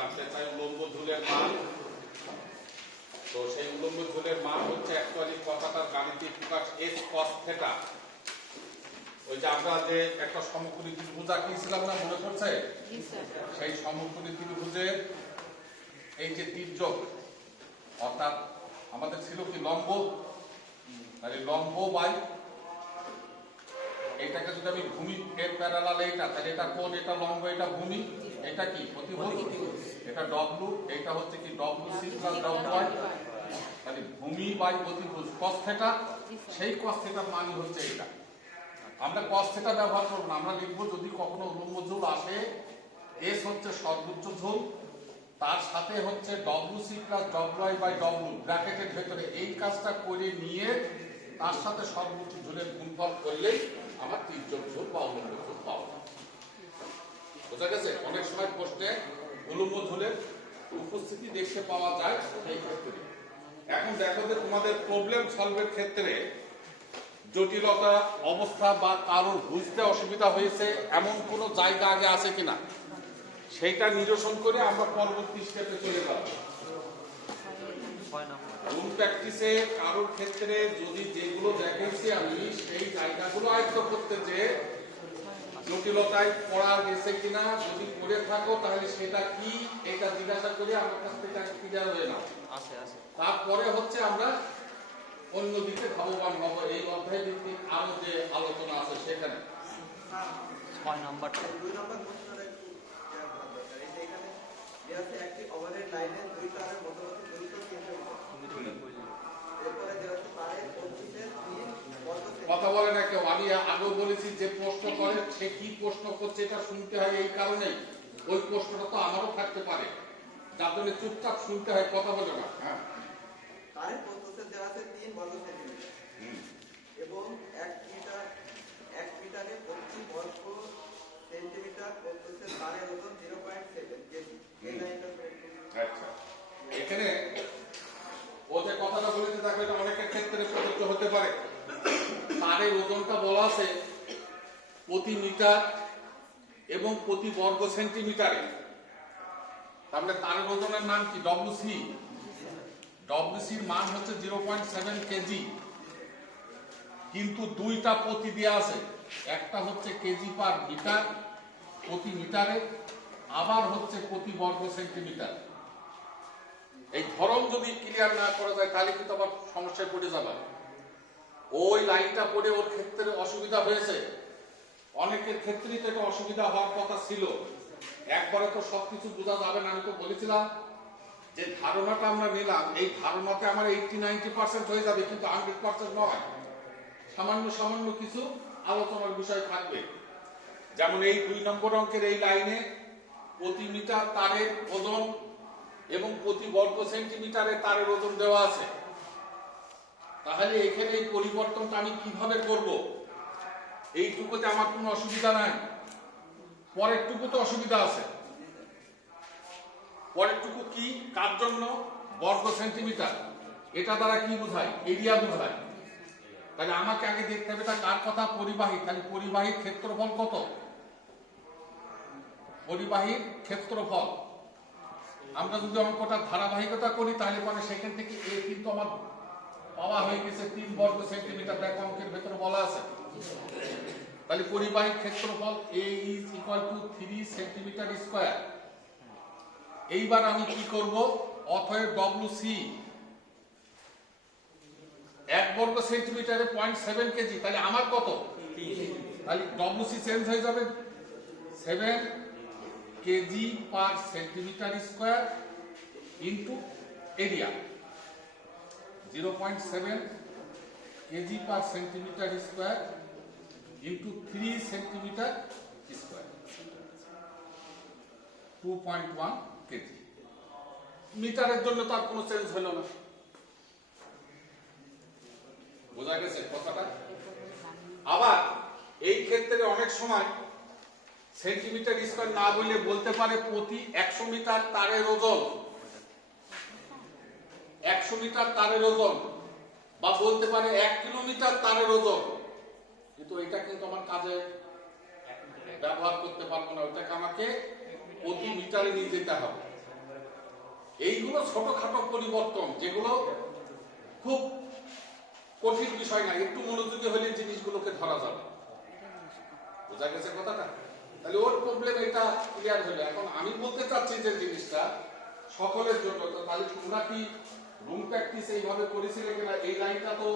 জানতে চাই উলম্ব ঝুলের মান। তো সেই উলম্ব ঝুলের মান হচ্ছে অ্যাকচুয়ালি কথাটার গাণিতিক প্রকাশ s cos θ। ওই যে আমরা যে একটা সমকোণী ত্রিভুজ আঁকিয়েছিলাম না, মনে পড়ছে? সেই সমকোণী ত্রিভুজের এই যে তির্যক, অর্থাৎ আমাদের ছিল কি লম্ব, মানে লম্ব বাই এটাকে যদি আমি ভূমি এর প্যারালাল এইটা, তাহলে এটা কোণ, এটা লম্ব, এটা ভূমি, এটা কি প্রতিভুজ, এটা ডব্লু, এটা হচ্ছে কি W C plus W Y, তাহলে ভূমি বাই প্রতিভুজ cos θ। সেই cos θ মানই হচ্ছে এটা। আমরা cos θ ব্যবহার করব না, আমরা লিখব যদি কখনো উলম্ব ঝুল আসে s হচ্ছে সর্বোচ্চ ঝুল, তার সাথে হচ্ছে W C plus W Y by W ব্র্যাকেটের ভেতরে এই কাজটা করে নিয়ে তার সাথে সর্বোচ্চ ঝুলের গুণফল করলেই আমার তির্যক ঝুল বা উলম্ব ঝুল পাওয়া যায়। বোঝা গেছে? অনেক সময় প্রশ্নে উলম্ব ঝুলের উপস্থিতি দেখতে পাওয়া যায় সেই ক্ষেত্রে। এখন দেখো যে তোমাদের প্রবলেম সলভের ক্ষেত্রে জটিলতা অবস্থা বা কারোর বুঝতে অসুবিধা হয়েছে এমন কোনো জায়গা আগে আছে কিনা সেইটা নিরসন করে আমরা পরবর্তী স্টেপে চলে যাব। রুম প্র্যাকটিসে কারোর ক্ষেত্রে যদি যেগুলো দেখেছি আমি সেই জায়গাগুলো আয়ত্ত করতে যে জটিলতায় পড়া গেছে কিনা, যদি পড়ে থাকো তাহলে সেটা কি এটা জিজ্ঞাসা করে আমার কাছ থেকে ক্লিয়ার হয়ে নাও। তারপরে হচ্ছে আমরা অন্যদিকে ভাববান হব এই অধ্যায় ভিত্তিক আরো যে আলোচনা আছে সেখানে। 6 নাম্বারটা 2 নম্বর প্রশ্নটা একটু খেয়াল করা দরকার। এই যে এখানে দেয়া আছে একটি ওভারহেড লাইনের দুই তারের মধ্যবর্তী দূরত্ব 300 মিটার। এরপরে দেয়া আছে তারের পরিধিতে 3 বর্গ সেমি। কথা বলে না কেউ, আমি আগেও বলেছি যে প্রশ্ন করে সে কি প্রশ্ন করছে এটা শুনতে হয়, এই কারণেই ওই প্রশ্নটা তো আমারও থাকতে পারে, যার জন্য চুপচাপ শুনতে হয়, কথা বলে না। হ্যাঁ, তারের পরিধিতে দেয়া আছে 3 বর্গ সেন্টিমিটার এবং 1 মিটারে প্রতি বর্গ সেন্টিমিটার প্রত্যেক তারের ওজন 0.7 কেজি। এই লাইনটা আচ্ছা, এখানে ও যে কথাটা বলেছে তাকে এটা অনেকের ক্ষেত্রে প্রযোজ্য হতে পারে। তারের ওজনটা বলা আছে প্রতি মিটার এবং প্রতি বর্গ সেন্টিমিটারে। তাহলে তারের ওজনের মান কি? ডব্লিউসি। ডব্লিউসির মান হচ্ছে 0.7 কেজি, কিন্তু দুইটা প্রতি দেয়া আছে, একটা হচ্ছে কেজি পার মিটার প্রতি মিটারে, আবার হচ্ছে প্রতি বর্গ সেন্টিমিটার। এই ধরন যদি ক্লিয়ার না করা যায় তাহলে কিন্তু আবার সমস্যায় পড়ে যাবে। ওই লাইনটা পড়ে ওর ক্ষেত্রে অসুবিধা হয়েছে, অনেকের ক্ষেত্রেই তো এটা অসুবিধা হওয়ার কথা ছিল। একবারে তো সবকিছু বোঝা যাবে না। আমি তো বলেছিলাম যে ধারণাটা আমরা নিলাম, এই ধারণাতে আমার 80-90% হয়ে যাবে, কিন্তু 100% নয়। সামান্য সামান্য কিছু আলোচনার বিষয় থাকবে। যেমন এই 2 নম্বর অঙ্কের এই লাইনে প্রতি মিটার তারের ওজন এবং প্রতি বর্গ সেন্টিমিটারে তারের ওজন দেওয়া আছে। তাহলে এখানে এই পরিবর্তনটা আমি কিভাবে করব? এইটুকুতে আমার কোনো অসুবিধা নাই, পরেরটুকু তো অসুবিধা আছে। পরেরটুকু কি, কার জন্য? বর্গ সেন্টিমিটার। এটা দ্বারা কি বোঝায়? এরিয়া বোঝায়। তাহলে আমাকে আগে দেখতে হবে এটা কার কথা? পরিবাহী। তাহলে পরিবাহীর ক্ষেত্রফল কত? পরিবাহীর ক্ষেত্রফল আমরা যদি অঙ্কটা ধারাবাহিকতা করি তাহলে মানে সেখান থেকে এ কিন্তু আমার পাওয়া হয়ে গেছে 3 বর্গ সেন্টিমিটার। দেখো অঙ্কের ভেতরে বলা আছে। তাহলে পরিবাহীর ক্ষেত্রফল A is equal to 3 centimetre square. এইবার আমি কি করব? অতএব WC 1 বর্গ সেন্টিমিটারে 0.7 কেজি, তাহলে আমার কত? তাহলে WC চেঞ্জ হয়ে যাবে 7 KG per centimetre square into area. 0.7 KG per centimetre square into 3 centimetre square, 2.1 KG. মিটারের জন্য তার কোনো চেঞ্জ হলো না। বোঝা গেছে কথাটা? আবার এই ক্ষেত্রে অনেক সময় সেন্টিমিটার স্কয়ার না বলে বলতে পারে প্রতি 100 মিটার তারের ওজন, 100 মিটার তারের ওজন, বা বলতে পারে 1 কিলোমিটার তারের ওজন। কিন্তু এটা কিন্তু আমার কাজে ব্যবহার করতে পারবো না, ওটাকে আমাকে প্রতি মিটারে নিয়ে যেতে হবে। এইগুলো ছোটখাটো পরিবর্তন, যেগুলো খুব কঠিন বিষয় না, একটু মনোযোগী হলে জিনিসগুলোকে ধরা যাবে। বোঝা গেছে কথাটা? তাহলে ওর প্রবলেম এটা ক্লিয়ার হলো। এখন আমি বলতে চাচ্ছি যে জিনিসটা সকলের জন্য, তো তাহলে তোমরা কি রুম প্র্যাকটিস এইভাবে করেছিলে কিনা? এই লাইনটা তো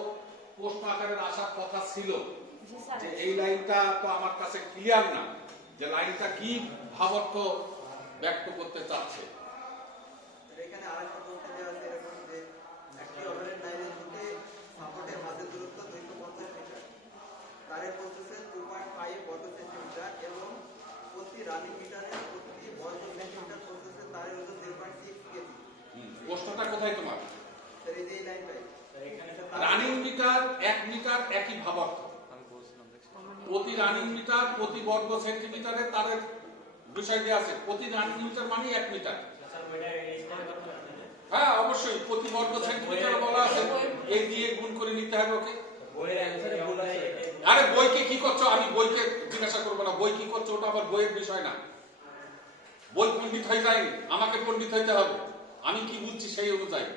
প্রশ্ন আকারের আসার কথা ছিল, যে এই লাইনটা তো আমার কাছে ক্লিয়ার না, যে লাইনটা কি ভাবার্থ ব্যক্ত করতে চাচ্ছে। এখানে আরেকটা প্রশ্ন দেওয়া আছে এরকম যে একটি ওভারের লাইনের দুটি সাপোর্টের মাঝের দূরত্ব 250 মিটার, তারের প্রস্থ 2.5 বর্গ সেন্টিমিটার এবং প্রতি রানিং মিটারে প্রতি বর্গ সেন্টিমিটার প্রস্থ তারের ওজন 0.6 কেজি। প্রশ্নটা কোথায় তোমার? স্যার এই যে এই লাইনটাই রানিং মিটার 1 মিটার একই ভাবার্থ। আমি বলছিলাম দেখছি প্রতি রানিং মিটার প্রতি বর্গ সেন্টিমিটারে তারের বিষয় দিয়ে আছে। প্রতি রানিং মিটার মানে 1 মিটার। হ্যাঁ অবশ্যই, প্রতি বর্গ সেন্টিমিটার বলা আছে, এই দিয়ে গুণ করে নিতে হবে ওকে। আরে বইকে কি করছো? আমি বইকে জিজ্ঞাসা করবো না, বই কি করছো ওটা আবার বইয়ের বিষয় না। বই পণ্ডিত হয়ে যায়নি, আমাকে পণ্ডিত হইতে হবে। আমি কি বুঝছি সেই অনুযায়ী।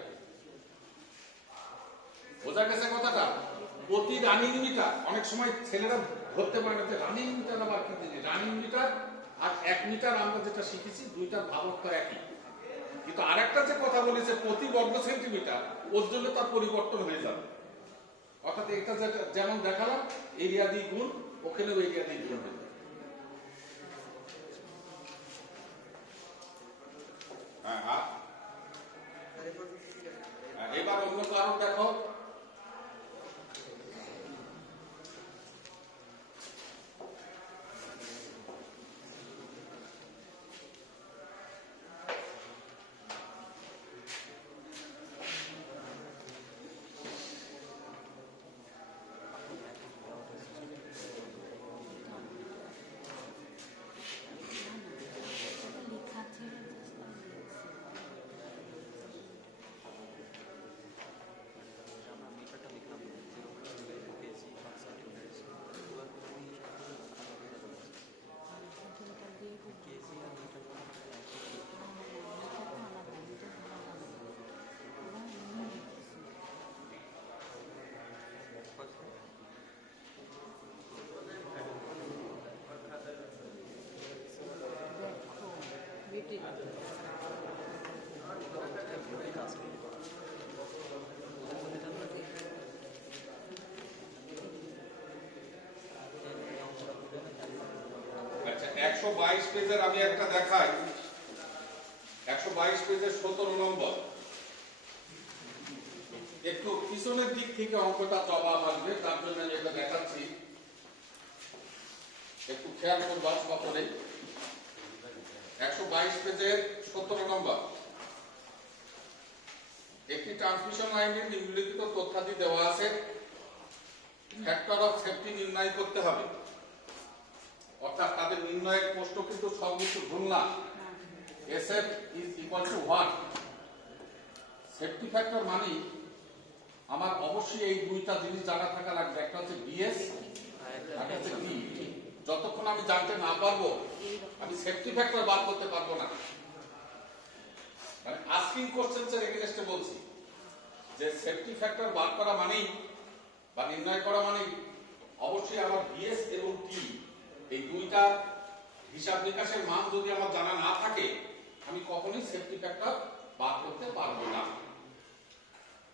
বোঝা গেছে কথাটা? প্রতি রানিং মিটার, অনেক সময় ছেলেরা ধরতে পারে না যে রানিং মিটার আবার কি জিনিস। রানিং মিটার আর 1 মিটার আমরা যেটা শিখেছি দুইটার ভাবার্থ একই, কিন্তু আরেকটা যে কথা বলেছে প্রতি বর্গ সেন্টিমিটার, ওর জন্য তার পরিবর্তন হয়ে যাবে। অর্থাৎ এটা যেমন দেখালাম এরিয়া দিয়ে গুণ, ওখানেও এরিয়া দিয়ে গুণ হবে। হ্যাঁ, এবার অন্য কারণ দেখো। আমরা মিটারটা লিখলাম 0.2 kg per centimetre square. Kg আর মিটার আচ্ছা, 122 পেজের আমি একটা দেখাই। 122 পেজের 17 নম্বর। একটু পিছনের দিক থেকে অঙ্কটা জবাব আসবে, তার জন্য আমি এটা দেখাচ্ছি, একটু খেয়াল করবা সকলে। 122 পেজের 17 নম্বর। একটি ট্রান্সমিশন লাইনের নিম্নলিখিত তথ্যাদি দেওয়া আছে, ফ্যাক্টর অফ সেফটি নির্ণয় করতে হবে। অর্থাৎ তাদের নির্ণয়ের প্রশ্ন কিন্তু সব কিছু ভুল না। SF is equal to what? Safety factor মানে আমার অবশ্যই এই দুইটা জিনিস জানা থাকা লাগবে, একটা হচ্ছে BS আর একটা হচ্ছে P। যতক্ষণ আমি জানতে না পারবো আমি সেফটি ফ্যাক্টর বার করতে পারবো না। মানে আস্কিং কোশ্চেনস এর এগেইনস্টে বলছি যে সেফটি ফ্যাক্টর বার করা মানেই বা নির্ণয় করা মানেই অবশ্যই আমার BS এবং T এই দুইটা হিসাব নিকাশের মান যদি আমার জানা না থাকে আমি কখনোই সেফটি ফ্যাক্টর বার করতে পারবো না।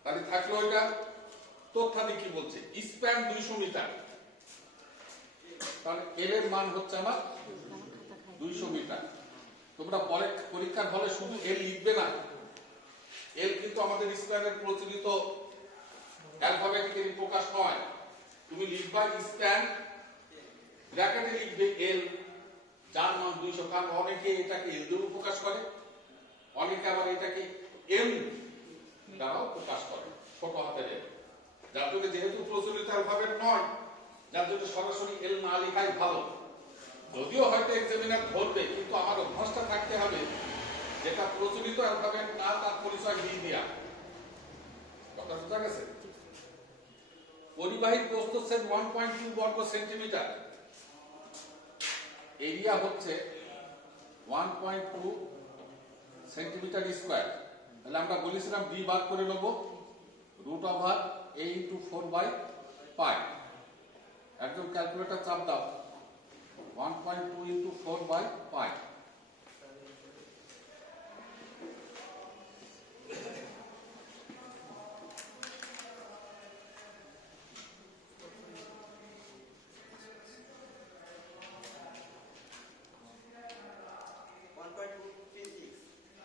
তাহলে থাকলো এটা। তথ্যাদি কি বলছে? স্প্যান 200 মিটার, তাহলে এল এর মান হচ্ছে আমার 200 মিটার। তোমরা পরে পরীক্ষার হলে শুধু এল লিখবে না, এল কিন্তু আমাদের স্প্যানের প্রচলিত অ্যালফাবেটিক্যালি প্রকাশ নয়। তুমি লিখবা স্প্যান, ব্র্যাকেটে লিখবে এল, যার মান 200। কারণ অনেকে এটাকে এল দিয়েও প্রকাশ করে, অনেকে আবার এটাকে এম দ্বারাও প্রকাশ করে, ছোট হাতের এল। যার জন্য যেহেতু প্রচলিত অ্যালফাবেট নয়, যার জন্য সরাসরি এল না লেখাই ভালো। যদিও হয়তো এক্সামিনার ধরবে, কিন্তু আমার অভ্যাসটা থাকতে হবে যেটা প্রচলিত অ্যালফাবেট না তার পরিচয় দিয়ে দেয়া। কথা বুঝা গেছে? পরিবাহী প্রস্থচ্ছেদ 1.2 বর্গ সেন্টিমিটার, এরিয়া হচ্ছে 1.2 সেন্টিমিটার স্কয়ার। তাহলে আমরা বলেছিলাম ডি বার করে নেব √a × 4/π। একদম ক্যালকুলেটর চাপ দাও, 1.2 × 4/π।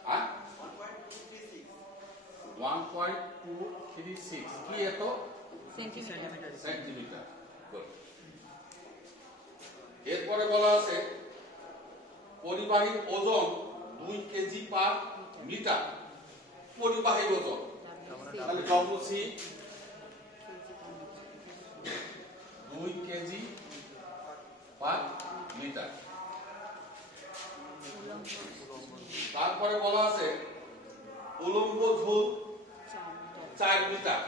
হ্যাঁ 1.236 কি এত সেন্টিমিটার। Good. এরপরে বলা আছে পরিবাহীর ওজন 2 কেজি পার মিটার। পরিবাহীর ওজন তাহলে WC 2 কেজি পার মিটার। তারপরে বলা আছে উলম্ব ঝুল 4 মিটার।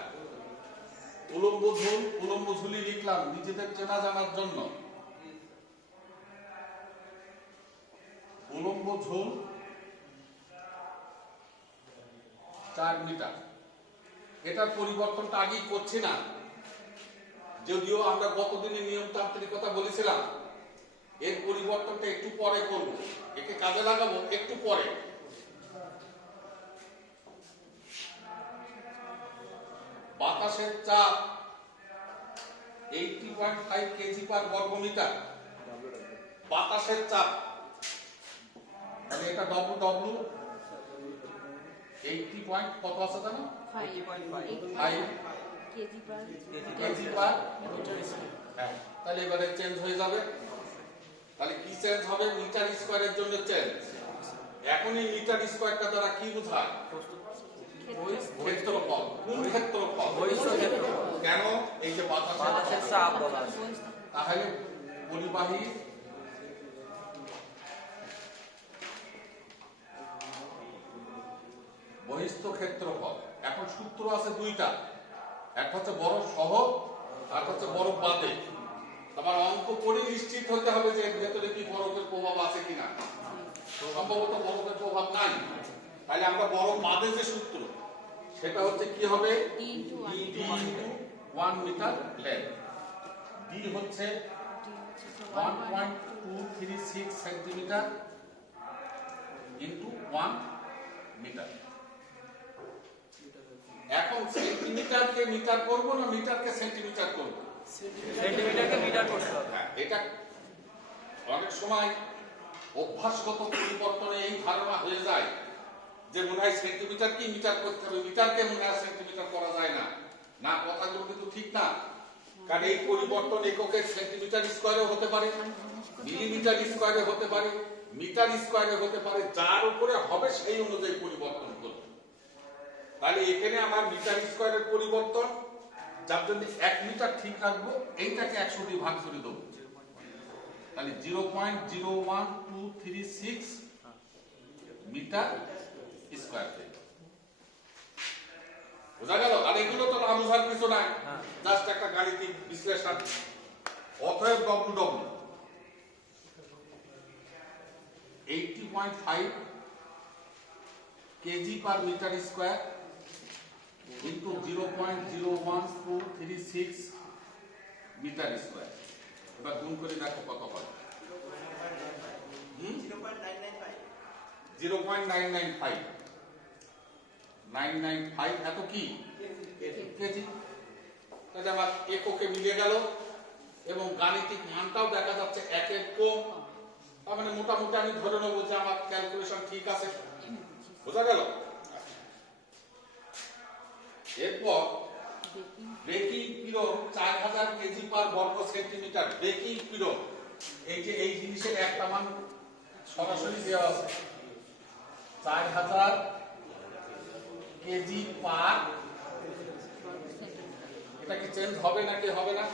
উলম্ব ঝুলি লিখলাম নিজেদের চেনা জানার জন্য। উলম্ব ঝুল 4 মিটার। এটার পরিবর্তনটা আগেই করছি না, যদিও আমরা গতদিনে নিয়মতান্ত্রিকতা বলেছিলাম। এর পরিবর্তনটা একটু পরে করব, একে কাজে লাগাবো একটু পরে। বাতাসের চাপ 80.5 কেজি পার বর্গমিটার। বাতাসের চাপ মানে এটা ডব্লিউ 80 পয়েন্ট কত আছে জানো? 5 কেজি পার। হ্যাঁ, তাহলে এবারে চেঞ্জ হয়ে যাবে। তাহলে কি চেঞ্জ হবে? মিটার স্কয়ারের জন্য চেঞ্জ। এখনই মিটার স্কয়ারটা দ্বারা কি বোঝায়? ক্ষেত্রফল। কোন ক্ষেত্রফল? কেন? এই যে বাতাসের চাপ বলা আছে। তাহলে পরিবাহী বহিস্থ ক্ষেত্রফল। এখন সূত্র আছে দুইটা, একটা হচ্ছে বরফ সহ আর হচ্ছে বরফ বাদে। আবার অঙ্ক করে নিশ্চিত হতে হবে যে এর ভেতরে কি বরফের প্রভাব আছে কিনা। সম্ভবত বরফের প্রভাব নাই। তাহলে আমরা বরফ বাদে যে সূত্র সেটা হচ্ছে কি হবে? D * 1 metre length. D হচ্ছে 1.236 সেন্টিমিটার ইনটু 1 মিটার। এখন সেন্টিমিটারকে মিটার করব না মিটারকে সেন্টিমিটার করব? সেন্টিমিটারকে মিটার করতে হবে। এটা অনেক সময় অভ্যাসগত পরিবর্তনে এই ধারণা হয়ে যায় যে মনে হয় সেন্টিমিটারকে মিটার করতে হবে, মিটারকে মনে হয় সেন্টিমিটার করা যায় না। না, কথাগুলো কিন্তু ঠিক না। কারণ এই পরিবর্তন এককে সেন্টিমিটার স্কয়ারে হতে পারে, মিলিমিটার স্কয়ারে হতে পারে, মিটার স্কয়ারে হতে পারে। যার উপরে হবে সেই অনুযায়ী পরিবর্তন করবে। তাহলে এখানে আমার মিটার স্কয়ারের পরিবর্তন, যার জন্য 1 মিটার ঠিক রাখবো, এইটাকে 100 দিয়ে ভাগ করে দেবো। তাহলে 0.01236 মিটার স্কয়ার। বোঝা গেল? আর এগুলো তো না বোঝার কিছু নাই, জাস্ট একটা গাণিতিক বিশ্লেষণ। অতএব W 80.5 KG per metre square into 0.01236 metre square. এবার গুণ করে দেখো কত হয়। 0.995 995 এত কি কেজি। তাহলে আবার এককে মিলে গেল এবং গাণিতিক মানটাও দেখা যাচ্ছে 1 এর কম। তার মানে মোটামুটি আমি ধরে নেব যে আমার ক্যালকুলেশন ঠিক আছে। বোঝা গেল? এরপর ব্রেকিং পীড়ন 4000 কেজি পার বর্গ সেন্টিমিটার। ব্রেকিং পীড়ন এই যে এই জিনিসের একটা মান সরাসরি দেওয়া আছে, 4000 কেজি পার। এটা কি চেঞ্জ হবে নাকি হবে না?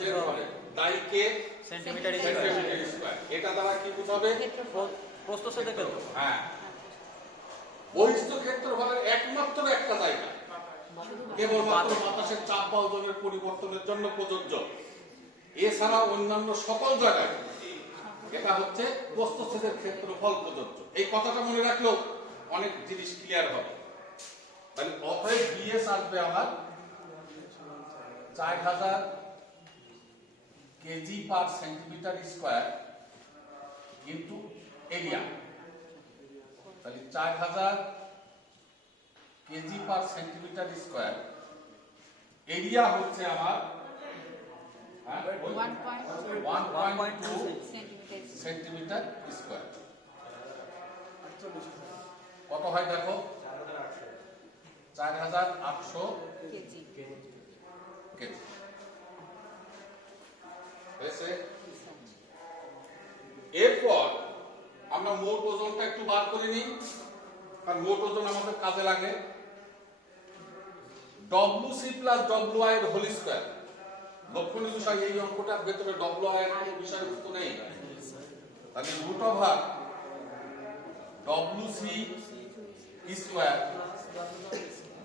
চেঞ্জ হবে। তাই কে সেন্টিমিটার স্কয়ার। এটা দ্বারা কি বোঝাবে? প্রস্থচ্ছেদ ক্ষেত্র। হ্যাঁ, বহিস্থ ক্ষেত্রফলের একমাত্র একটা জায়গা কেবলমাত্র বাতাসের চাপ বা ওজনের পরিবর্তনের জন্য প্রযোজ্য। এছাড়া অন্যান্য সকল জায়গায় এটা হচ্ছে প্রস্থচ্ছেদের ক্ষেত্রফল প্রযোজ্য। এই কথাটা মনে রাখলেও অনেক জিনিস ক্লিয়ার হবে। তাহলে অতএব বিএস আসবে আমার 4000 KG per centimetre square into area. তাহলে 4000 KG per centimetre square, area হচ্ছে আমার 1.2 সেন্টিমিটার স্কয়ার। কত হয় দেখো? 4800 কেজি। এরপর আমরা মোট ওজনটা একটু বার করে নিই, কারণ মোট ওজন আমাদের কাজে লাগে। WC প্লাস WI এর হোল স্কয়ার। লক্ষণীয় বিষয়, এই অঙ্কটার ভেতরে WI এর কোনো বিষয়বস্তু নেই। তাহলে root over WC square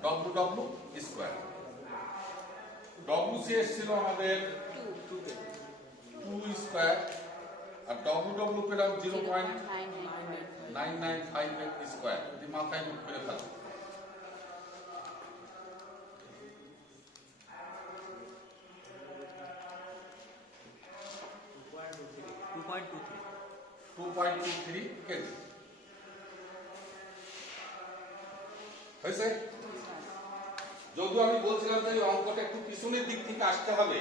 WW square. WC এসেছিল আমাদের 2 স্কয়ার, আর WW পেলাম 0.9958 স্কয়ার। যদি মাথায় নোট করে ফেলো। টু পয়েন্ট 2.23 কেজি হয়েছে। যদিও আমি বলছিলাম যে অঙ্কটা একটু পিছনের দিক থেকে আসতে হবে,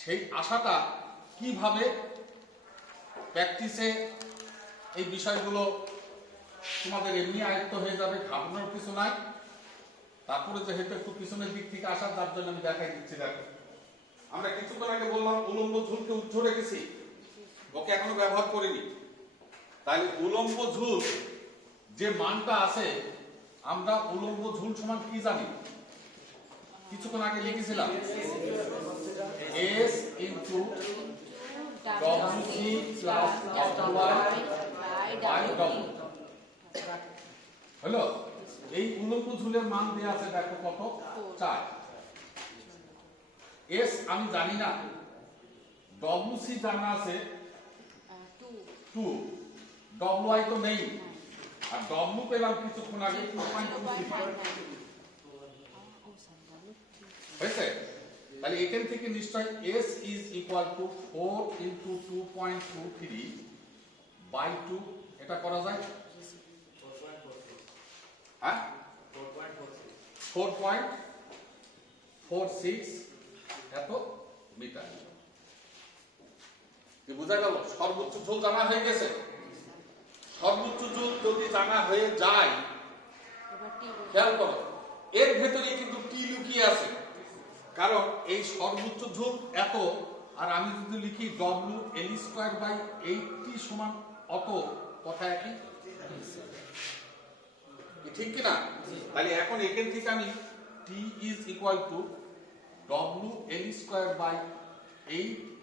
সেই আশাটা কিভাবে প্র্যাকটিসে এই বিষয়গুলো তোমাদের এমনি আয়ত্ত হয়ে যাবে, ঘাবড়ানোর কিছু নাই। তারপরে যেহেতু একটু পিছনের দিক থেকে আসা, তার জন্য আমি দেখাই দিচ্ছি। দেখো, আমরা কিছুক্ষণ আগে বললাম উলম্ব ঝুলকে উজ্জ্ব রেখেছি, ওকে এখনো ব্যবহার করিনি। তাই উলম্ব ঝুল যে মানটা আছে, আমরা উলম্ব ঝুল সমান কি জানি? কিছুক্ষণ আগে লিখেছিলাম S into WC plus WI by W। হলো, এই উলম্ব ঝুলের মান দেয়া আছে, দেখো কত? 4। S আমি জানি না, WC জানা আছে 2, WI তো নেই, আর W পেলাম কিছুক্ষণ আগে 2.23 হয়েছে। তাহলে এখান থেকে নিশ্চয় S is equal to 4 into 2.23 by 2। এটা করা যায়? হ্যাঁ, 4.46 এত মিটার। কি বোঝা গেল? সর্বোচ্চ ঝোল জানা হয়ে গেছে। সর্বোচ্চ ঝোল যদি জানা হয়ে যায়, খেয়াল করো এর ভেতরে কিন্তু টি লুকিয়ে আছে, কারণ এই সর্বোচ্চ ঝোল এত, আর আমি যদি লিখি WL²/80 সমান অত, কথা একই, ঠিক কিনা? তাহলে এখন এখান থেকে আমি T is equal two WL²/8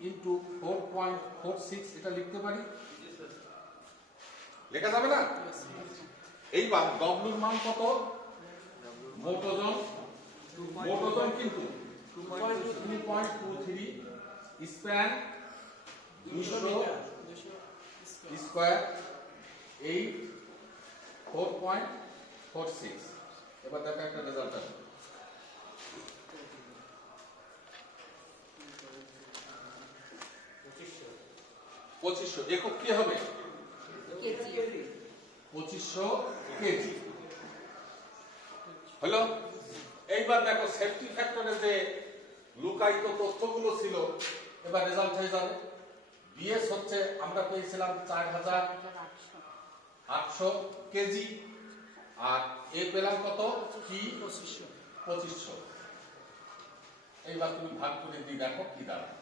into 4.46 এটা লিখতে পারি। লেখা যাবে না? এইবার W এর মান কত? মোট ওজন কিন্তু 2.23, স্প্যান 200 স্কয়ার, 8 4.46। এবার দেখো একটা রেজাল্ট আছে। 2500 একক কি হবে? 2500 কেজি হলো। এইবার দেখো সেফটি ফ্যাক্টরে যে লুকায়িত তথ্যগুলো ছিল, এবার রেজাল্ট হয়ে যাবে। বিএস হচ্ছে আমরা পেয়েছিলাম 4800 কেজি, আর এ পেলাম কত? কি 2500। এইবার তুমি ভাগ করে দিয়ে দেখো কি দাঁড়ায়।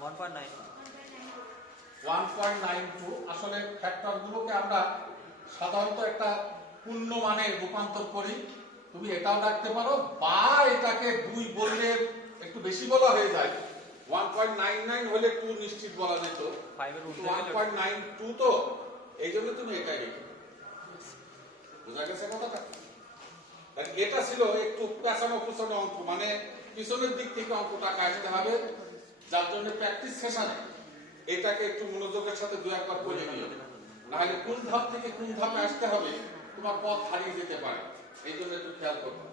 1.92। আসলে ফ্যাক্টর গুলোকে আমরা সাধারণত একটা পূর্ণ মানে রূপান্তর করি। তুমি এটাও রাখতে পারো, বা এটাকে 2 বললে একটু বেশি বলা হয়ে যায়। 1.99 হলে 2 নিশ্চিত বলা যেত, 1.92 তো এই জন্য তুমি এটাই রেখে। বোঝা গেছে কথাটা? এটা ছিল একটু পেছানো অঙ্ক, মানে পিছনের দিক থেকে অঙ্কটা কাটতে হবে, যার জন্য প্র্যাকটিস সেশনে এটাকে একটু মনোযোগের সাথে দু একবার করে নিও, নাহলে কোন ধাপ থেকে কোন ধাপে আসতে হবে তোমার পথ হারিয়ে যেতে পারে। এই জন্য একটু খেয়াল করবে,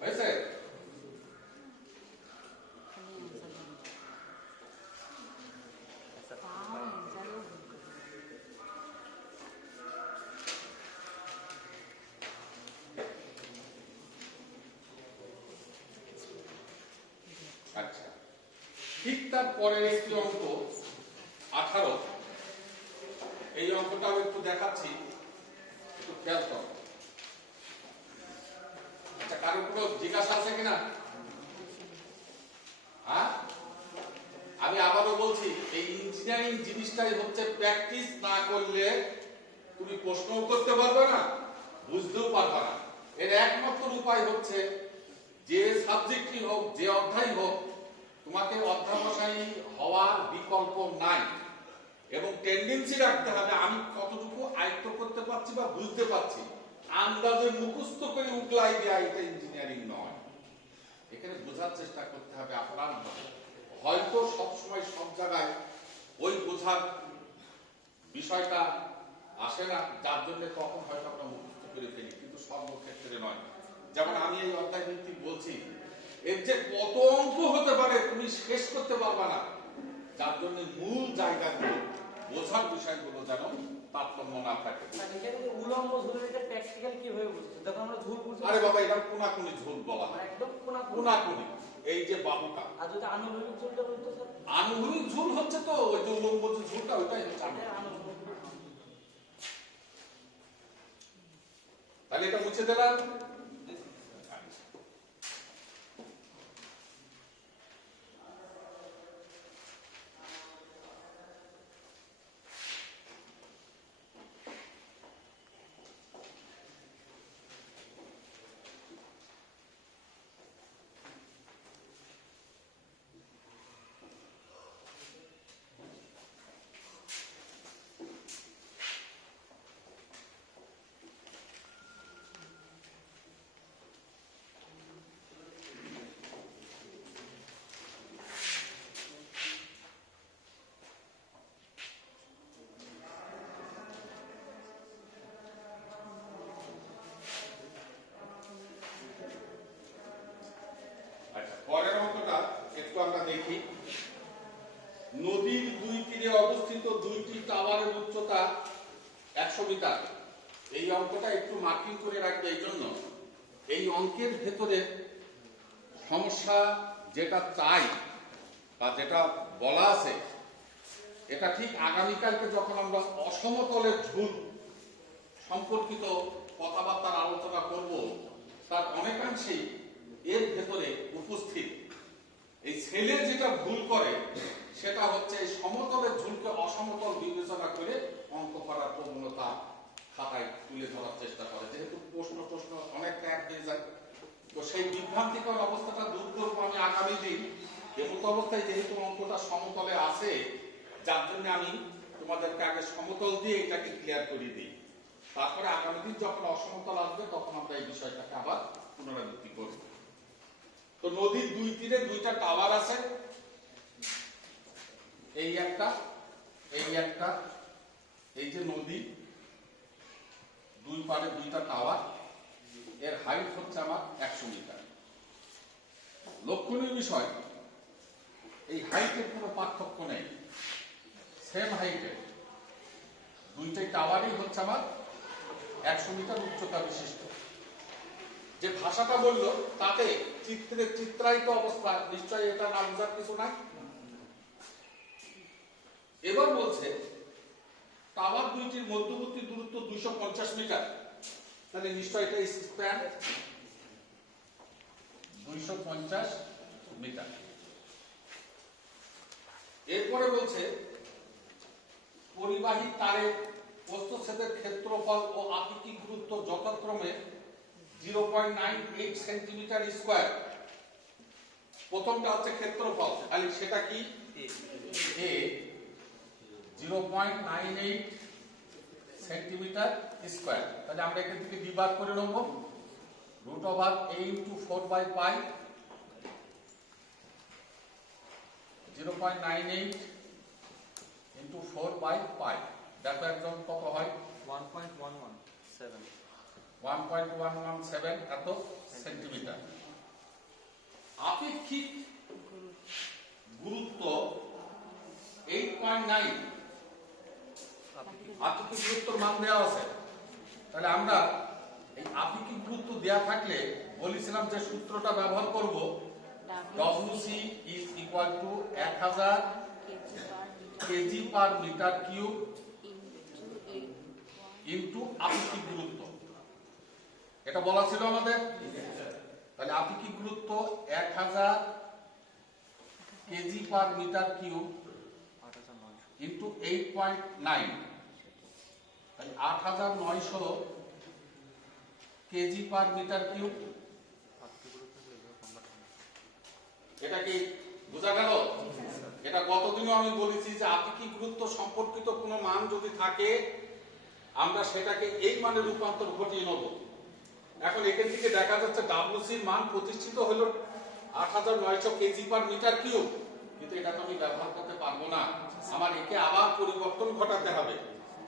হয়েছে? আচ্ছা, ঠিক তার পরের একটি অঙ্ক 18, এই অঙ্কটাও একটু দেখাচ্ছি, একটু খেয়াল করো। আচ্ছা, কারো কোনো জিজ্ঞাসা আছে কিনা? হ্যাঁ, আমি আবারও বলছি, এই ইঞ্জিনিয়ারিং জিনিসটাই হচ্ছে প্র্যাকটিস না করলে তুমি প্রশ্নও করতে পারবে না, বুঝতেও পারবে না। এর একমাত্র উপায় হচ্ছে যে সাবজেক্টই হোক, যে অধ্যায় হোক, তোমাকে অধ্যাবসায়ী হওয়ার বিকল্প নাই, এবং টেন্ডেন্সি রাখতে হবে আমি কতটুকু আয়ত্ত করতে পারছি বা বুঝতে পারছি। আন্দাজে মুখস্থ করে উগলাই দেয়া এটা ইঞ্জিনিয়ারিং নয়। এখানে বোঝার চেষ্টা করতে হবে আপনার। হয়তো সবসময় সব জায়গায় ওই বোঝার বিষয়টা আসে না, যার জন্য তখন হয়তো আমরা মুখস্থ করে ফেলি, কিন্তু সর্বক্ষেত্রে নয়। যেমন আমি এই অধ্যায় ভিত্তিক বলছি, এর যে কত অঙ্ক হতে পারে তুমি শেষ করতে পারবা না, যার জন্য মূল জায়গাগুলো বোঝার বিষয়গুলো যেন তারতম্য না থাকে। উলম্ব ঝুলের এটা প্র্যাকটিক্যাল কিভাবে বুঝছো? যখন আমরা ঝুল বুঝি, আরে বাবা, এটা কোনাকুনি ঝুল বলা হয়, একদম কোনাকুনি, এই যে বাহুটা। আর যদি আনুভূমিক ঝুলটা বলতো স্যার? আনুভূমিক ঝুল হচ্ছে তো ওই যে উলম্ব যে ঝুলটা, ওইটাই হচ্ছে আনুভূমিক। তাহলে এটা মুছে দিলাম। পরের অঙ্কটা একটু আমরা দেখি। নদীর দুই তীরে অবস্থিত দুইটি টাওয়ারের উচ্চতা 100 মিটার। এই অঙ্কটা একটু মার্কিং করে রাখবে, এই জন্য এই অঙ্কের ভেতরে সমস্যা যেটা চাই বা যেটা বলা আছে, এটা ঠিক আগামীকালকে যখন আমরা অসমতলের ঝুল সম্পর্কিত কথাবার্তার আলোচনা করব, তার অনেকাংশেই এর ভেতরে উপস্থিত। এই ছেলে যেটা ভুল করে সেটা হচ্ছে এই সমতলের ঝুলকে অসমতল বিবেচনা করে অঙ্ক করার প্রবণতা খাতায় তুলে ধরার চেষ্টা করে, যেহেতু প্রশ্ন অনেকটা এক হয়ে যায়। তো সেই বিভ্রান্তিকর অবস্থাটা দূর করবো আমি আগামী দিন। এমত অবস্থায় যেহেতু অঙ্কটা সমতলে আছে, যার জন্য আমি তোমাদেরকে আগে সমতল দিয়ে এটাকে ক্লিয়ার করে দিই, তারপরে আগামী দিন যখন অসমতল আসবে তখন আমরা এই বিষয়টাকে আবার পুনরাবৃত্তি করব। তো নদীর দুই তীরে দুইটা টাওয়ার আছে, এই একটা, এই একটা, এই যে নদী, দুই পারে দুইটা টাওয়ার, এর হাইট হচ্ছে আমার 100 মিটার। লক্ষণীয় বিষয়, এই হাইটের কোনো পার্থক্য নেই, সেম হাইটের দুইটাই টাওয়ারই হচ্ছে আমার 100 মিটার উচ্চতা বিশিষ্ট। যে ভাষাটা বললো তাতে চিত্রায়িত অবস্থা, নিশ্চয়ই এটা না বোঝার কিছু নাই। এবার বলছে টাওয়ার দুইটির মধ্যবর্তী দূরত্ব 250 মিটার, তাহলে নিশ্চয়ই এটা স্প্যান 250 মিটার। এরপরে বলছে পরিবাহী তারের প্রস্থচ্ছেদের ক্ষেত্রফল ও আপেক্ষিক গুরুত্ব যথাক্রমে 0.98 সেন্টিমিটার স্কয়ার। প্রথমটা হচ্ছে ক্ষেত্রফল, তাহলে সেটা কি? এ 0.98 সেন্টিমিটার স্কয়ার। তাহলে আমরা এখান থেকে বিভাগ করে নেব, √a into 4 by pi 0.98 into 4 by pi। দেখো একজন কত হয়? 1.117 1.117 এত সেন্টিমিটার। আপেক্ষিক গুরুত্ব 8.9। আপেক্ষিক গুরুত্বর মান দেওয়া আছে। তাহলে আমরা এই আপেক্ষিক গুরুত্ব দেওয়া থাকলে বলেছিলাম যে সূত্রটা ব্যবহার করব, WC is equal to 1000 KG per metre cube into আপেক্ষিক গুরুত্ব। এটা বলা ছিল আমাদের। তাহলে আপেক্ষিক গুরুত্ব 1000 KG per metre cube 8900 into 8.9, তাহলে 8900 কেজি পার মিটার কিউব। এটা কি বোঝা গেল? এটা গতদিনও আমি বলেছি যে আপেক্ষিক গুরুত্ব সম্পর্কিত কোনো মান যদি থাকে আমরা সেটাকে এই মানে রূপান্তর ঘটিয়ে নেব। এখন এখান থেকে দেখা যাচ্ছে WC এর মান প্রতিষ্ঠিত হলো 8900 কেজি পার মিটার কিউব, কিন্তু এটা তো আমি ব্যবহার করতে পারবো না। আমার একে আবার পরিবর্তন ঘটাতে হবে।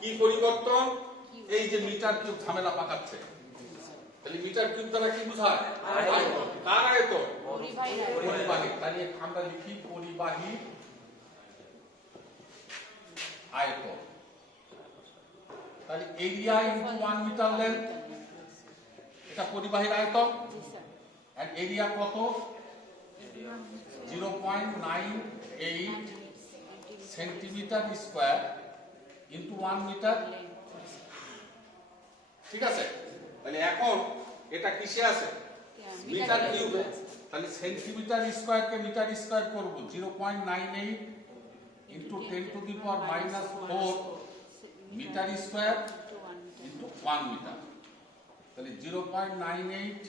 কি পরিবর্তন? এই যে মিটার কিউব ঝামেলা পাকাচ্ছে। তাহলে মিটার কিউব দ্বারা কি বোঝায়? আয়তন। কার আয়তন? পরিবাহী। তাহলে আমরা লিখি পরিবাহী আয়তন। তাহলে এরিয়া ইনটু 1 মিটার লেন্থ, এটা পরিবাহীর আয়তন। আর এরিয়া কত? 0.98 সেন্টিমিটার স্কয়ার ইনটু 1 মিটার। ঠিক আছে? তাহলে এখন এটা কিসে আছে? মিটার কিউবে। তাহলে সেন্টিমিটার স্কয়ারকে মিটার স্কয়ার করব, 0.98 into 10 to the power -4 metre square into 1 metre. তাহলে 0.98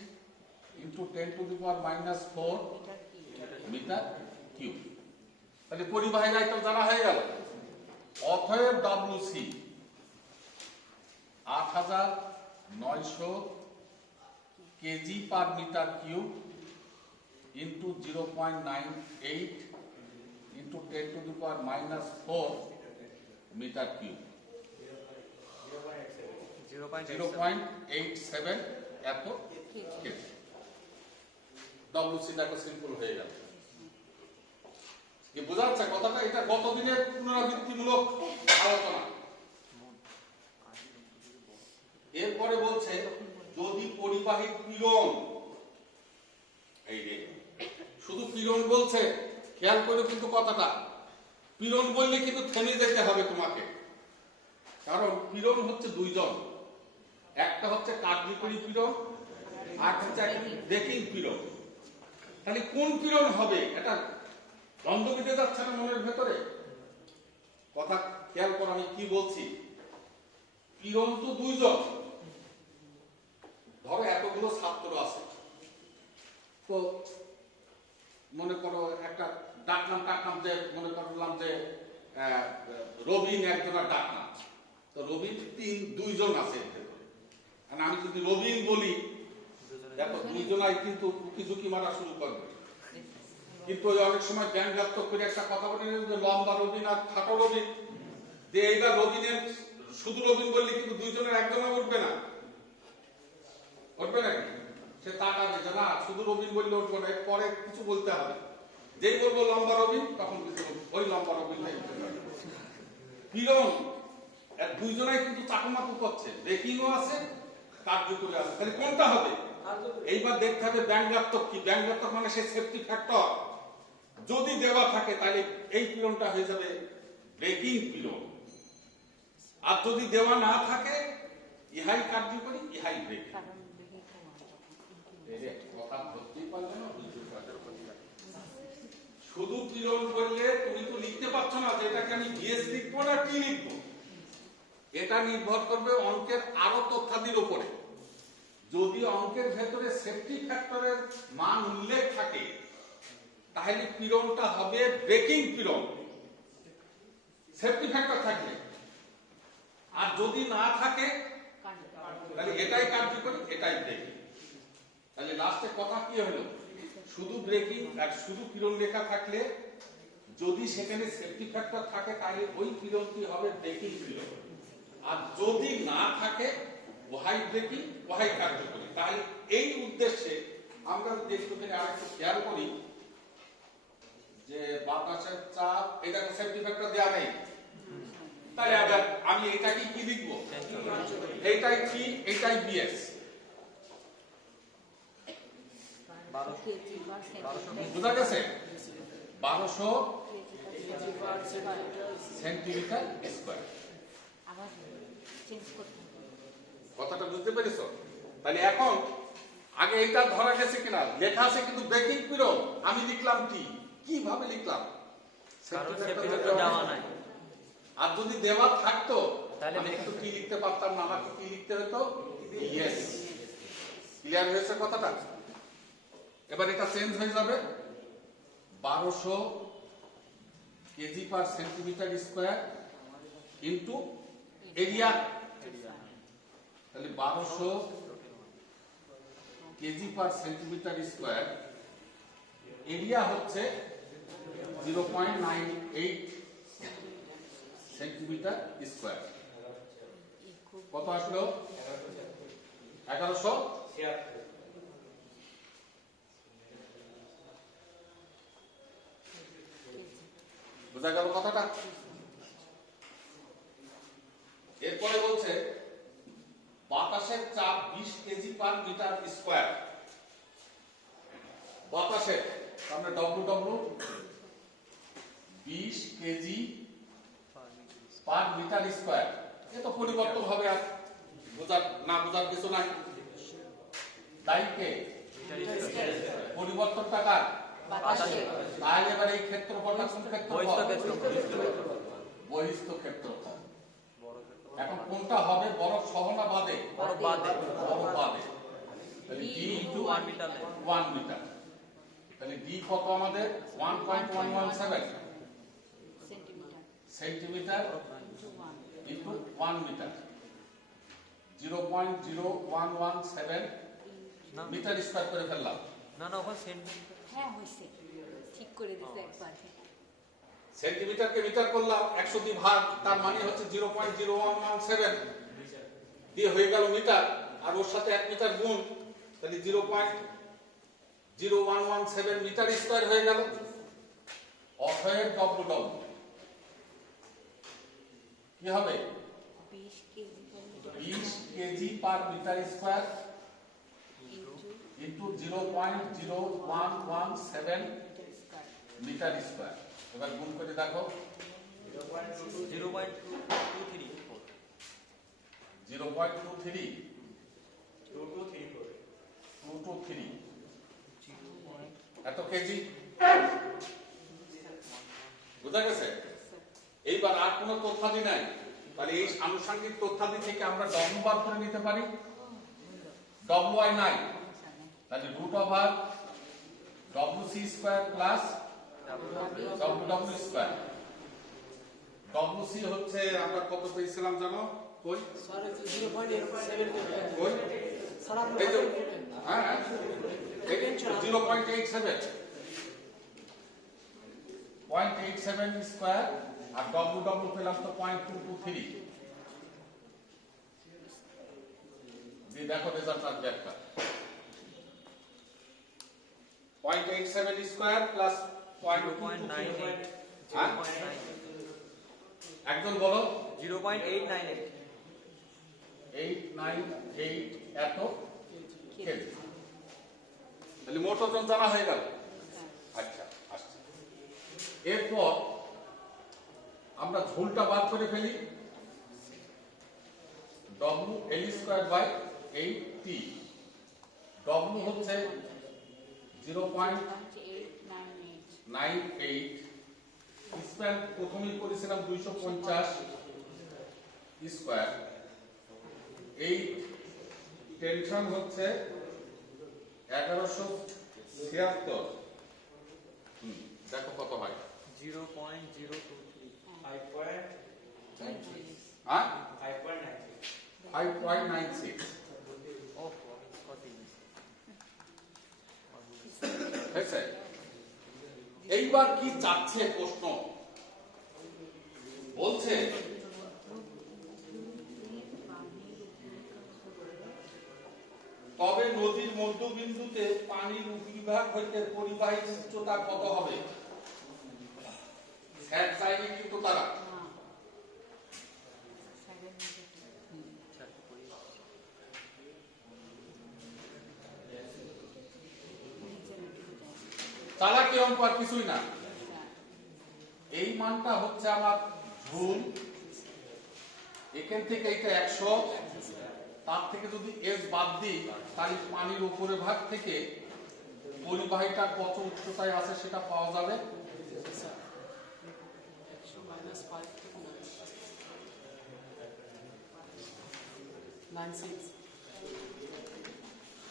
into 10 to the power -4 metre cube. তাহলে পরিবাহীর আয়তন জানা হয়ে গেল। অতএব WC 8900 KG per metre cube into 0.98 into 10 to the power -4 metre cube. 0.87 এত কেজি। WC দেখো সিম্পল হয়ে গেল। কি বোঝা যাচ্ছে কথাটা? এটা গতদিনের পুনরাবৃত্তিমূলক আলোচনা। এরপরে বলছে যদি পরিবাহীর পীড়ন, এই রে শুধু পীড়ন বলছে, খেয়াল করে কিন্তু কথাটা। পীড়ন বললে কিন্তু থেমে যেতে হবে তোমাকে, কারণ পীড়ন হচ্ছে দুইজন। একটা হচ্ছে কার্যকরী পীড়ন আর হচ্ছে ব্রেকিং পীড়ন। তাহলে কোন পীড়ন হবে এটা দ্বন্দ্ব বেঁধে যাচ্ছে না মনের ভেতরে? কথা খেয়াল করো আমি কি বলছি। পীড়ন তো দুইজন। ধরো এতগুলো ছাত্র আছে, তো মনে করো একটা ডাকনাম যে মনে করলাম যে রবিন একজনের ডাকনাম, তো রবিন দুইজন আছে এর ভেতরে। আমি যদি রবিন বলি, দেখো দুইজনাই কিন্তু উকিঝুঁকি মারা শুরু করবে। কিন্তু অনেক সময় ব্যঙ্গাত্মক করে একটা কথা বলে যে লম্বা রবিন আর খাটো রবিন, যে এইবার রবিনের শুধু রবিন বললে কিন্তু দুইজনের একজনে উঠবে না, উঠবে নাকি? সে তাকাবে যে না শুধু রবিন বললে উঠবে না, পরে কিছু বলতে হবে। যেই বলবো লম্বা রবিন তখন ওই লম্বা রবিনটাই পীড়ন। দুইজনাই কিন্তু চাকুমাকু করছে, ব্রেকিংও আছে কার্যকরী আছে। তাহলে কোনটা হবে? এইবার দেখতে হবে ব্যঙ্গাত্মক কি। ব্যঙ্গাত্মক মানে সে সেফটি ফ্যাক্টর যদি দেওয়া থাকে তাহলে এই পীড়নটা হয়ে যাবে ব্রেকিং পীড়ন। আর যদি দেওয়া না থাকে ইহাই কার্যকরী ইহাই ব্রেকিং। কথা ধরতেই পারবে না, শুধু পীড়ন বললে তুমি তো লিখতে পারছো না যে এটাকে আমি বিএস লিখবো না কি লিখবো। এটা নির্ভর করবে অঙ্কের আরো তথ্যাদির উপরে। যদি অঙ্কের ভেতরে সেফটি ফ্যাক্টরের মান উল্লেখ থাকে তাহলে পীড়নটা হবে ব্রেকিং পীড়ন, সেফটি ফ্যাক্টর থাকলে। আর যদি না থাকে তাহলে এটাই কার্যকরী এটাই ব্রেকিং। তাহলে লাস্টে কথা কি হলো, শুধু ব্রেকিং আর শুধু কিরণ লেখা থাকলে যদি সেখানে সেফটি ফ্যাক্টর থাকে তাহলে ওই কিরণটি হবে ব্রেকিং কিরণ, আর যদি না থাকে ওয়াই ব্রেকিং ওয়াই কার্যকরী। তাহলে এই উদ্দেশ্যে আমরা যদি একটুখানি আরেকটু খেয়াল করি যে বাতাসের চাপ, এটা সেফটি ফ্যাক্টর দেওয়া নেই, তাহলে আবার আমি এটাকে কি লিখবো, এইটাই কি এটাই বিএস, বুঝা গেছে? 1200 সেন্টিমিটার স্কয়ার। কথাটা বুঝতে পেরেছো? তাহলে এখন আগে এটা ধরা গেছে কিনা, লেখা আছে কিন্তু ব্রেকিং পিরিয়ড আমি লিখলাম টি, কিভাবে লিখলাম, আর যদি দেওয়া থাকতো তাহলে আমি একটু কি লিখতে পারতাম না, আমাকে কি লিখতে হতো, ইয়েস। ক্লিয়ার হয়েছে কথাটা? এবার এটা চেঞ্জ হয়ে যাবে 1200 KG per centimetre square into area. তাহলে 1200 KG per centimetre square, area হচ্ছে 0.98 সেন্টিমিটার স্কয়ার। কত আসলো? 1100। বোঝা গেল কথাটা? এরপরে বলছে বাতাসের চাপ 20 কেজি পার মিটার স্কয়ার। বাতাসের আমরা W 20 KG per metre square, এ তো পরিবর্তন হবে, আর বোঝার না বোঝার কিছু নাই। তাই কে পরিবর্তনটা কার? তাহলে এবার এই ক্ষেত্রফলটা কোন ক্ষেত্রফল? বহিস্থ ক্ষেত্রফল। এখন কোনটা হবে, বরফ সহ না বাদে? বরফ বাদে। তাহলে d ইনটু 1 মিটার। তাহলে d কত আমাদের? 1.117 centimetre into 1 metre, 0.0117 metre square করে ফেললাম। না ওখানে সেন্টিমিটার, হ্যাঁ হইছে, ঠিক করে দিতে একবার। সেন্টিমিটারকে মিটার করলাম 100 দিয়ে ভাগ, তার মানে হচ্ছে 0.0117 দিয়ে হয়ে গেল মিটার, আর ওর সাথে 1 মিটার গুণ, তাহলে 0.0117 মিটার স্কয়ার হয়ে গেল। অতএব ডব্লিউ কি হবে? 20 KG per metre square into 0.0117 metre square. এবার গুণ করে দেখো, 0.223 এত কেজি। বুঝা গেছে? এইবার আর কোনো তথ্যাদি নাই, তাহলে এই আনুষঙ্গিক তথ্যাদি থেকে আমরা ডব্লিউ বার করে নিতে পারি। ডব্লিউ নাই, তাহলে root over WC square plus WW square. WC হচ্ছে আমরা কত পেয়েছিলাম জানো? কই স্যার 0.87 কই স্যার এই যে হ্যাঁ 0.87 স্কয়ার, আর WW পেলাম তো 0.223। দিয়ে দেখো রেজাল্ট আসবে একটা 0.87 স্কয়ার প্লাস 0.98। একজন বলো 898 এত কেজি। তাহলে মোট ওজন জানা হয়ে গেল। আচ্ছা আসছে, এরপর আমরা ঝোলটা বাদ করে ফেলি। WL²/8T। W হচ্ছে 0.98, স্প্যান প্রথমেই করেছিলাম 250 স্কয়ার। এই টেনশন হচ্ছে 1176। দেখো কত হয়, 0.023 হ্যাঁ 5.96। এইবার কি চাচ্ছে প্রশ্ন বলছে তবে নদীর মধ্যবিন্দুতে পানির উপরিভাগ হইতে পরিবাহীর উচ্চতা কত হবে? স্যার চাইনি কিন্তু তারা চালাকি অঙ্ক আর কিছুই না। এই মানটা হচ্ছে আমার ঝুল, এখান থেকে এটা 100, তার থেকে যদি এস বাদ দিই তাহলে পানির উপরে ভাগ থেকে পরিবাহীটা কত উচ্চতায় আছে সেটা পাওয়া যাবে। মাইনাস 5 96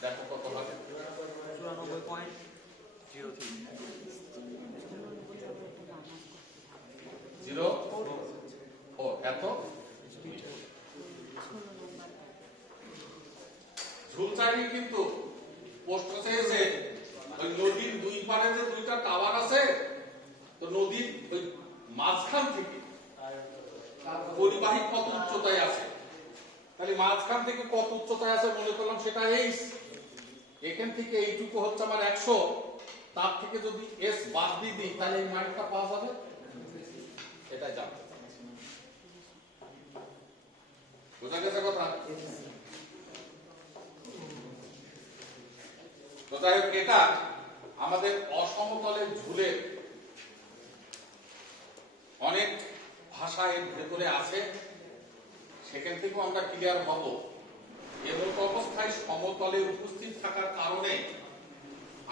দেখো কত হবে। 94.03 ও এত ঝুল চাইনি কিন্তু প্রশ্ন চেয়েছে ওই নদীর দুই পারে যে দুইটা টাওয়ার আছে, তো নদীর ওই মাঝখান থেকে পরিবাহী কত উচ্চতায় আছে, তাহলে মাঝখান থেকে কত উচ্চতায় আছে মনে করলাম সেটা এইচ, এখান থেকে এইটুকু হচ্ছে আমার 100, তার থেকে যদি এস বাদ দিয়ে দিই তাহলে এই মানটা পাওয়া যাবে। এটাই জানতে চাচ্ছি। বোঝা গেছে কথা? তো যাই হোক, এটা আমাদের অসমতলের ঝুলের অনেক ভাষা এর ভেতরে আছে, সেখান থেকেও আমরা ক্লিয়ার হব। এমন অবস্থায় সমতলে উপস্থিত থাকার কারণে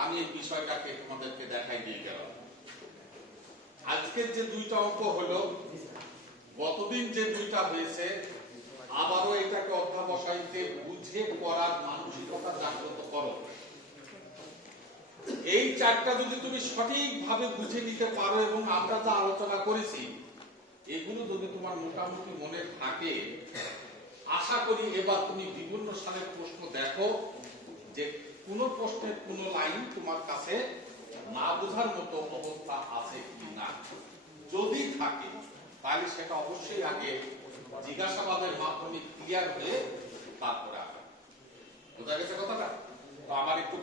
আমি এই বিষয়টাকে তোমাদেরকে দেখাই দিয়ে গেলাম। আজকের যে দুইটা অঙ্ক হলো, গতদিন যে দুইটা হয়েছে, আবারও এটাকে অধ্যাবসায়ীতে বুঝে করার মানসিকতা জাগ্রত করো। এই চারটা যদি তুমি সঠিকভাবে বুঝে নিতে পারো এবং আমরা যা আলোচনা করেছি এগুলো যদি তোমার মোটামুটি মনে থাকে, আশা করি এবার তুমি বিভিন্ন সালের প্রশ্ন দেখো যে কোন প্রশ্নের কোন লাইন তোমার কাছে না বোঝার মতো অবস্থা আছে কিনা। যদি থাকে তাহলে সেটা অবশ্যই আগে জিজ্ঞাসাবাদের মাধ্যমে ক্লিয়ার হয়ে তারপরে আসবে। বোঝা গেছে কথাটা? তো আমার একটু